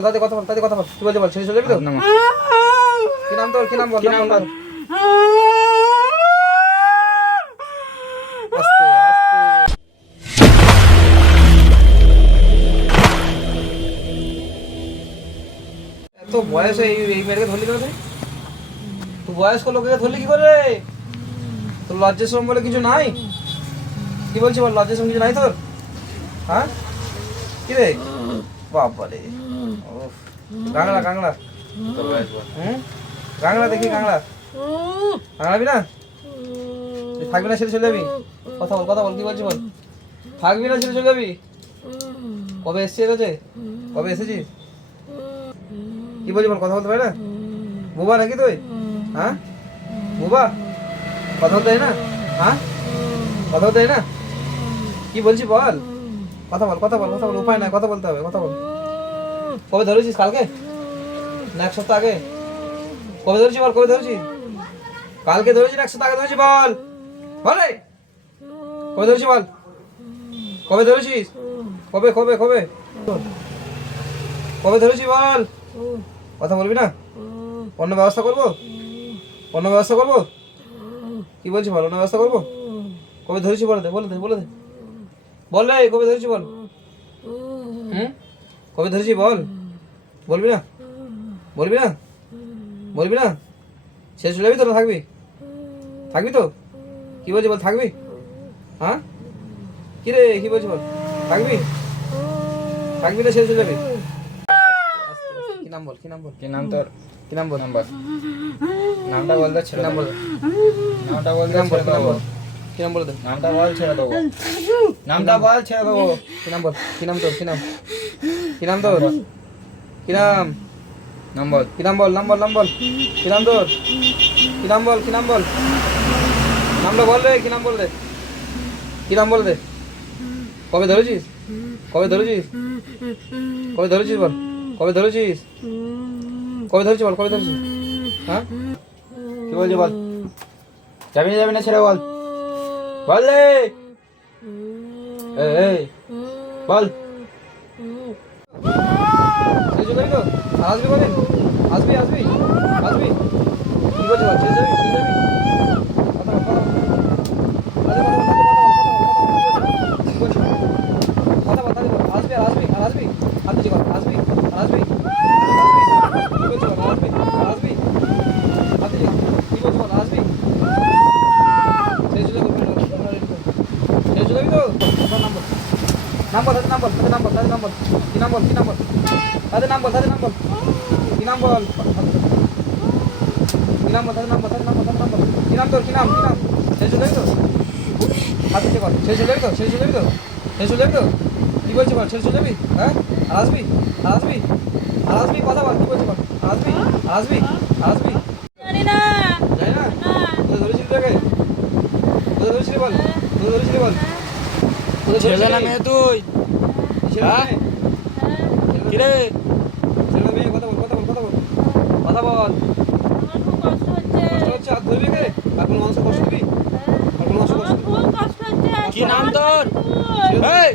দাদি কথা বল দাদি কথা বল কি বলছে বল ছেড়ে চলে যাবি তো? কি নাম তোর কি নাম বল নাম বল? এত বয়স এই এই মেয়েটাকে ধরলি কেন তুই তুই বয়স্ক লোকেকে ধরলি কি করে? তোর লজ্জা শ্রম বলে কিছু নাই? কি বলছি বল লজ্জা শ্রম কিছু নাই তোর? হ্যাঁ? কি রে? বাবা কাংড়া কাংড়া হুম? দেখি কাংড়া কাংড়াবি না? থাকবি না ছেড়ে চলে যাবি? কথা বল কথা বল, কি বলছি বল? থাকবি না ছেড়ে চলে যাবি? কবে এসছিস কাছে? কবে এসেছিস? কি বলছি বল, কথা বলতে পারি না? বুবা নাকি তুই? হ্যাঁ? বুবা? কথা বলতে না? হ্যাঁ? কথা বলতে না? কি বলছি বল? কথা বল কথা বল কথা বল, উপায় নাই, কথা বলতে হবে, কথা বল। কবে ধরেছিস কালকে? না, এক সপ্তাহ আগে। কবে ধরেছিস বল, কবে ধরেছিস কালকে ধরেছিস না, এক সপ্তাহ আগে ধরেছিস বল। বল। কবে ধরেছিস বল? কবে ধরেছিস? কবে কবে কবে? কবে ধরেছিস বল? কথা বলবি না? অন্য ব্যবস্থা করব? অন্য ব্যবস্থা করব? কি বলছি বল অন্য ব্যবস্থা করব? কবে ধরেছি বলে দে বলে দে বলে দে। বল রে, কবে ধরেছি বল? হুম? কবে ধরেছি বল? বলবি না বলবি না বলবি না শেষ চলে যাবি তো থাকবি থাকবি তো কি বলছি বল থাকবি হ্যাঁ কি রে কি বলছি বল থাকবি থাকবি না শেষ চলে যাবি কি নাম বল কি নাম বল কি নাম তোর কি নাম বল নাম্বার নামটা বল দে ছেড়ে নাম বল নামটা বল কি নাম বল নাম বল কি নাম বলে দে নামটা বল ছেড়ে দেবো নামটা বল ছেড়ে দেবো কি নাম বল কি নাম তোর কি নাম কি নাম তোর কি নাম নাম বল। কি নাম বল নাম বল নাম বল। কি নাম তোর কি নাম বল। কি নাম বল নামটা বল রে কি নাম বল দে কিরাম বল দে কবে ধরেছিস? কবে ধরেছিস? কবে ধরেছিস বল? কবে ধরেছিস? কবে ধরেছিস বল? কবে ধরেছিস? হ্যাঁ? কি বলছি বল? যাবি না যাবি না ছেড়ে বল। বল রে। এই। বল। শেষ হয়ে যাবি তো। আর আসবি কবে আসবি আসবি? আসবি? কি বলছিস বল শেষ যাবি শেষ যাবি কথা কথা। আসবি, আর আসবি আর আসবি? বলছিস বল কি বলছিস বল আর আসবি শেষ হয়ে যাবে শেষ হয়ে যাবি তো নাম্বার নাম্বার তাদের নাম্বার তাদের তাদের নাম্বার। কি নাম্বার কি নাম্বার? তাদের নাম্বার তাদের কি কি নাম্বার তাদের তাদের নাম্বার তাদের নাম্বার। কি নাম তোর? কি নাম? কি নাম? শেষ হয়ে তো হাত দিতে পার। শেষ হয়ে তো? শেষ হয়ে তো? শেষ হয়ে তো? কি বলছি বল? শেষ হয়ে যাবি? হ্যাঁ? আর আসবি আর আসবি আর আসবি কথা বল কি বলছি বল? আর আসবি আর আসবি আর আসবি জানি না? যাই না। ধরেছিলি তোকে? ধরেছিলি বল? ধরেছিলি বল? ছেলে না? মেয়ে তুই? হ্যাঁ? মেয়ে? কি রে? ছেলে মেয়ে? কথা বল কথা বল কথা বল। কথা বল। কষ্ট হচ্ছে। কষ্ট হচ্ছে আর ধরবি কে? আর কোনো মানুষের কষ্ট দিবি? আর কোনো মানুষের কষ্ট আমার খুব কষ্ট হচ্ছে। কি নাম তোর। এই!